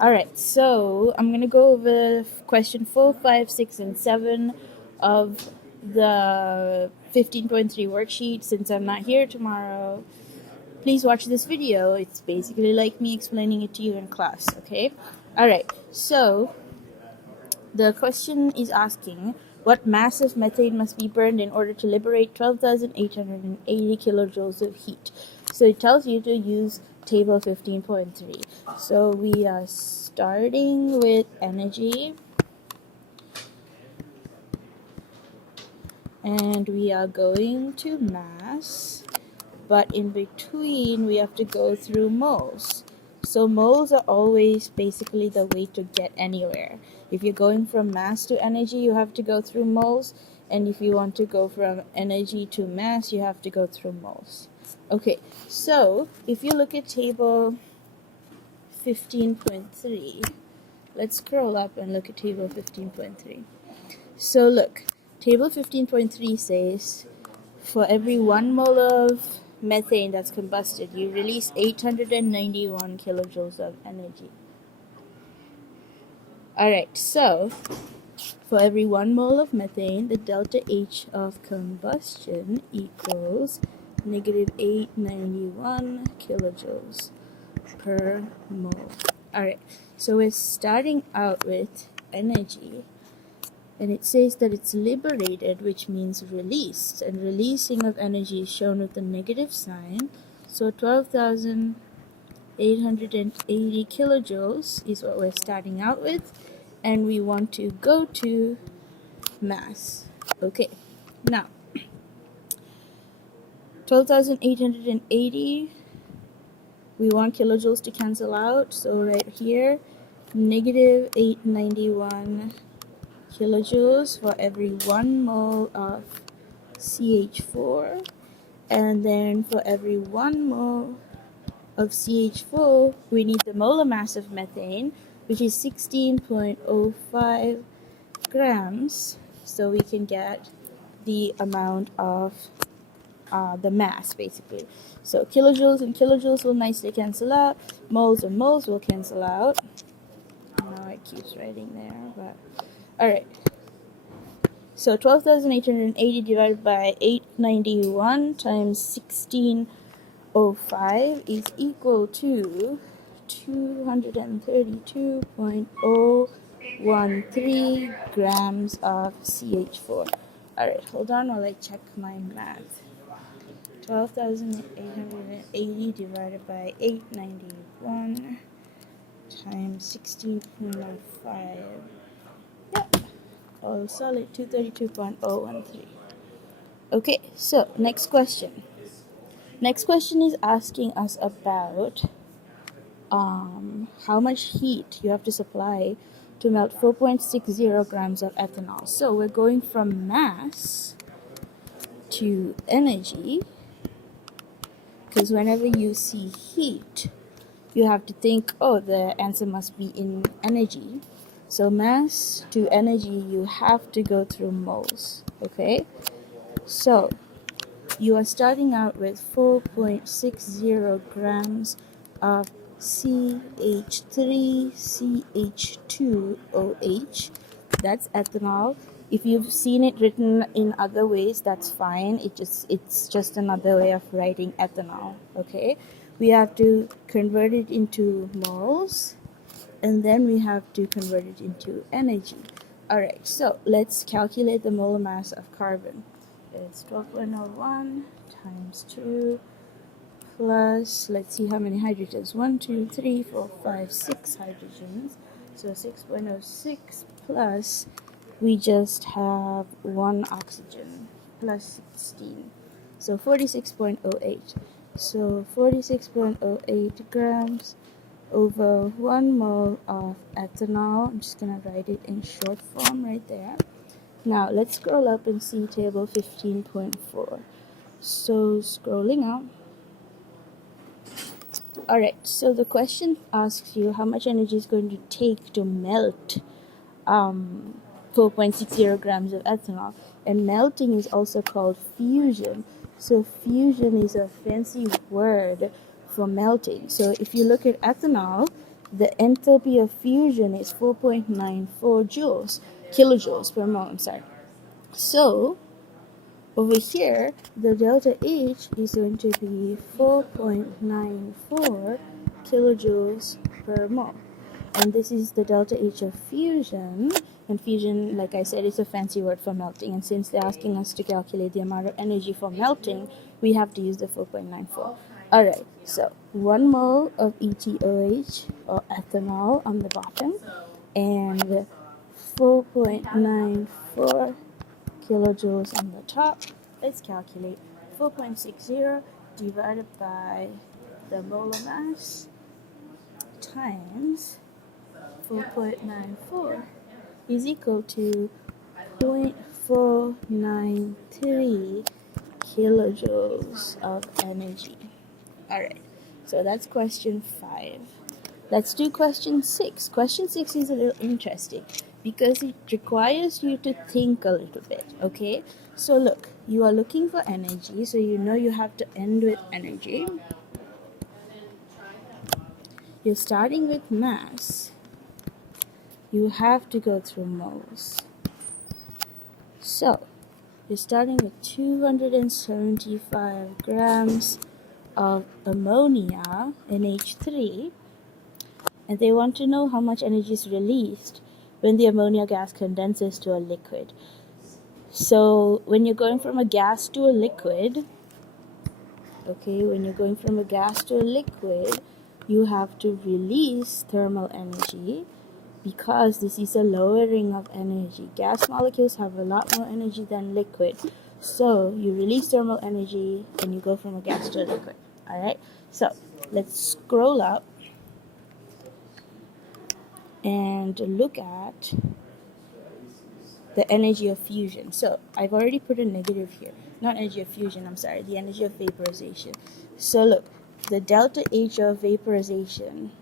Alright, so I'm going to go over question 4, 5, 6, and 7 of the 15.3 worksheet. Since I'm not here tomorrow, please watch this video. It's basically like me explaining it to you in class, okay? Alright, so the question is asking what mass of methane must be burned in order to liberate 12,880 kilojoules of heat. So it tells you to use table 15.3. So we are starting with energy, and we are going to mass, but in between we have to go through moles. So moles are always basically the way to get anywhere. If you're going from mass to energy, you have to go through moles, and if you want to go from energy to mass, you have to go through moles. Okay, so if you look at table 15.3, let's scroll up and look at table 15.3. So look, table 15.3 says for every 1 mole of methane that's combusted, you release 891 kilojoules of energy. Alright, so for every 1 mole of methane, the delta H of combustion equals negative 891 kilojoules per mole. Alright, so we're starting out with energy. And it says that it's liberated, which means released. And releasing of energy is shown with the negative sign. So 12,880 kilojoules is what we're starting out with. And we want to go to mass. Okay, now 12,880, we want kilojoules to cancel out. So right here, negative 891 kilojoules for every 1 mole of CH4, and then for every 1 mole of CH4 we need the molar mass of methane, which is 16.05 grams, so we can get the amount of the mass basically. So kilojoules and kilojoules will nicely cancel out, moles and moles will cancel out. Now it keeps writing there, but alright. So 12,880 divided by 891 times 1605 is equal to 232.013 grams of CH4. Alright, hold on while I check my math. 12,880 divided by 891 times 16.05. Yep. All solid, 232.013. Okay, so next question. Next question is asking us about how much heat you have to supply to melt 4.60 grams of ethanol. So we're going from mass to energy, because whenever you see heat, you have to think, oh, the answer must be in energy. So mass to energy, you have to go through moles, okay? So you are starting out with 4.60 grams of CH3CH2OH. That's ethanol. If you've seen it written in other ways, that's fine. It's just another way of writing ethanol, okay? We have to convert it into moles, and then we have to convert it into energy. Alright, so let's calculate the molar mass of carbon. It's 12.01 times 2 plus, let's see how many hydrogens. 1, 2, 3, 4, 5, 6 hydrogens. So 6.06 plus, we just have 1 oxygen, plus 16. So 46.08. So 46.08 grams over 1 mole of ethanol. I'm just going to write it in short form right there. Now let's scroll up and see table 15.4. So scrolling up. Alright, so the question asks you how much energy is going to take to melt 4.60 grams of ethanol. And melting is also called fusion. So fusion is a fancy word for melting. So if you look at ethanol, the enthalpy of fusion is 4.94 kilojoules per mole. I'm sorry. So over here, the delta H is going to be 4.94 kilojoules per mole. And this is the delta H of fusion. And fusion, like I said, is a fancy word for melting. And since they're asking us to calculate the amount of energy for melting, we have to use the 4.94. Alright, so 1 mole of ETOH, or ethanol, on the bottom, and 4.94 kilojoules on the top. Let's calculate 4.60 divided by the molar mass times 4.94 is equal to 0.493 kilojoules of energy. Alright, so that's question 5. Let's do question 6. Question 6 is a little interesting because it requires you to think a little bit, okay? So look, you are looking for energy, so you know you have to end with energy. You're starting with mass. You have to go through moles. So, you're starting with 275 grams of ammonia, NH3, and they want to know how much energy is released when the ammonia gas condenses to a liquid. So, when you're going from a gas to a liquid, you have to release thermal energy because this is a lowering of energy. Gas molecules have a lot more energy than liquid. So you release thermal energy and you go from a gas to a liquid. Alright, so let's scroll up and look at the energy of fusion. So I've already put a negative here. Not energy of fusion, I'm sorry, the energy of vaporization. So look, the delta H of vaporization,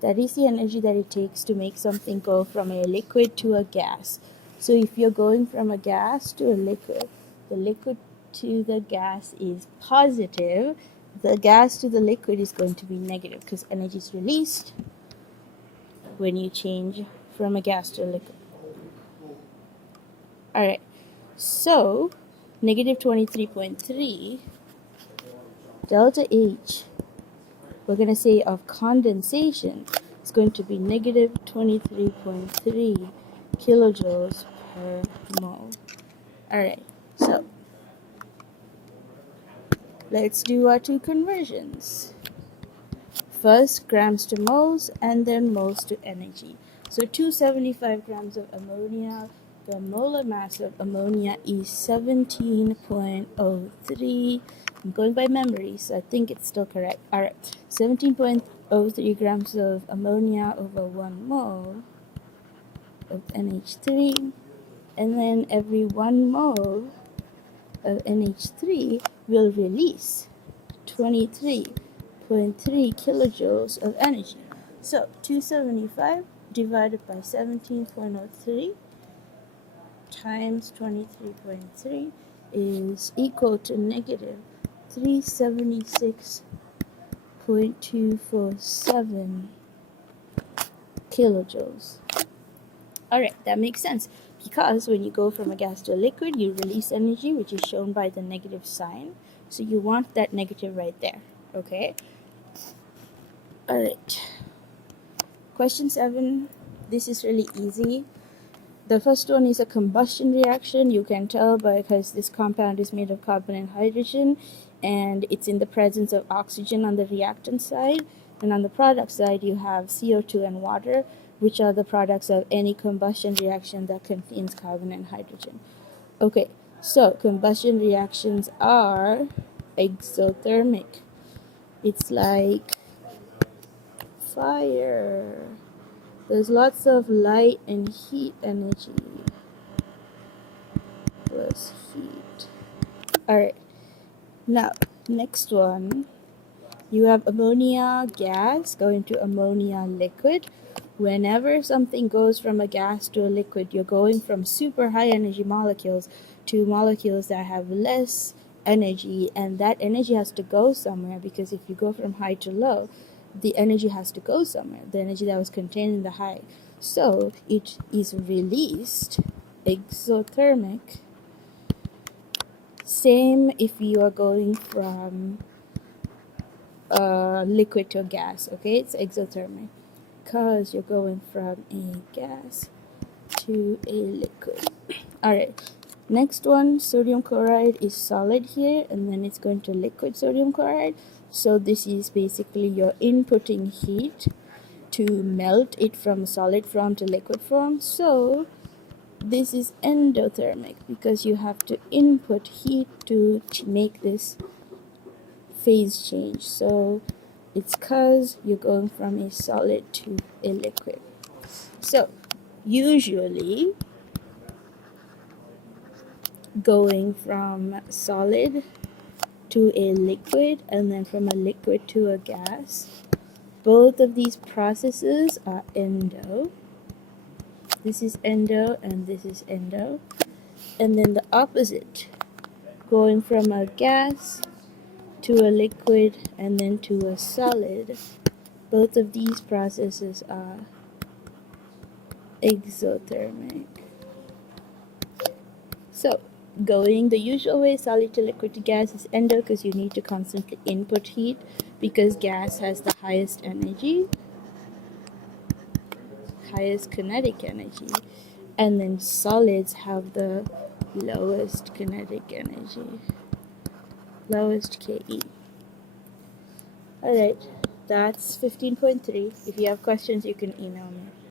that is the energy that it takes to make something go from a liquid to a gas. So if you're going from a gas to a liquid, the liquid to the gas is positive. The gas to the liquid is going to be negative because energy is released when you change from a gas to a liquid. Alright, so negative 23.3 delta H, we're going to say of condensation, is going to be negative 23.3 kilojoules per mole. Alright, so let's do our two conversions. First grams to moles and then moles to energy. So 275 grams of ammonia, the molar mass of ammonia is 17.03. I'm going by memory, so I think it's still correct. Alright, 17.03 grams of ammonia over 1 mole of NH3. And then every 1 mole of NH3 will release 23.3 kilojoules of energy. So 275 divided by 17.03 times 23.3 is equal to negative 376.247 kilojoules. Alright, that makes sense because when you go from a gas to a liquid, you release energy, which is shown by the negative sign. So you want that negative right there, okay? Alright, question 7. This is really easy. The first one is a combustion reaction. You can tell because this compound is made of carbon and hydrogen, and it's in the presence of oxygen on the reactant side. And on the product side, you have CO2 and water, which are the products of any combustion reaction that contains carbon and hydrogen. Okay, so combustion reactions are exothermic. It's like fire. There's lots of light and heat energy plus heat. Alright, now next one. You have ammonia gas going to ammonia liquid. Whenever something goes from a gas to a liquid, you're going from super high energy molecules to molecules that have less energy, and that energy has to go somewhere because if you go from high to low, the energy has to go somewhere, the energy that was contained in the high. So it is released exothermic. Same if you are going from liquid to a gas, okay? It's exothermic because you're going from a gas to a liquid. Alright, next one, sodium chloride is solid here, and then it's going to liquid sodium chloride. So this is basically you're inputting heat to melt it from solid form to liquid form. So this is endothermic because you have to input heat to make this phase change. So it's because you're going from a solid to a liquid. So usually going from solid to a liquid and then from a liquid to a gas, both of these processes are endo. This is endo and this is endo. And then the opposite, going from a gas to a liquid and then to a solid, both of these processes are exothermic. So going the usual way, solid to liquid to gas, is endo because you need to constantly input heat because gas has the highest energy, highest kinetic energy, and then solids have the lowest kinetic energy, lowest KE. Alright, that's 15.3. If you have questions, you can email me.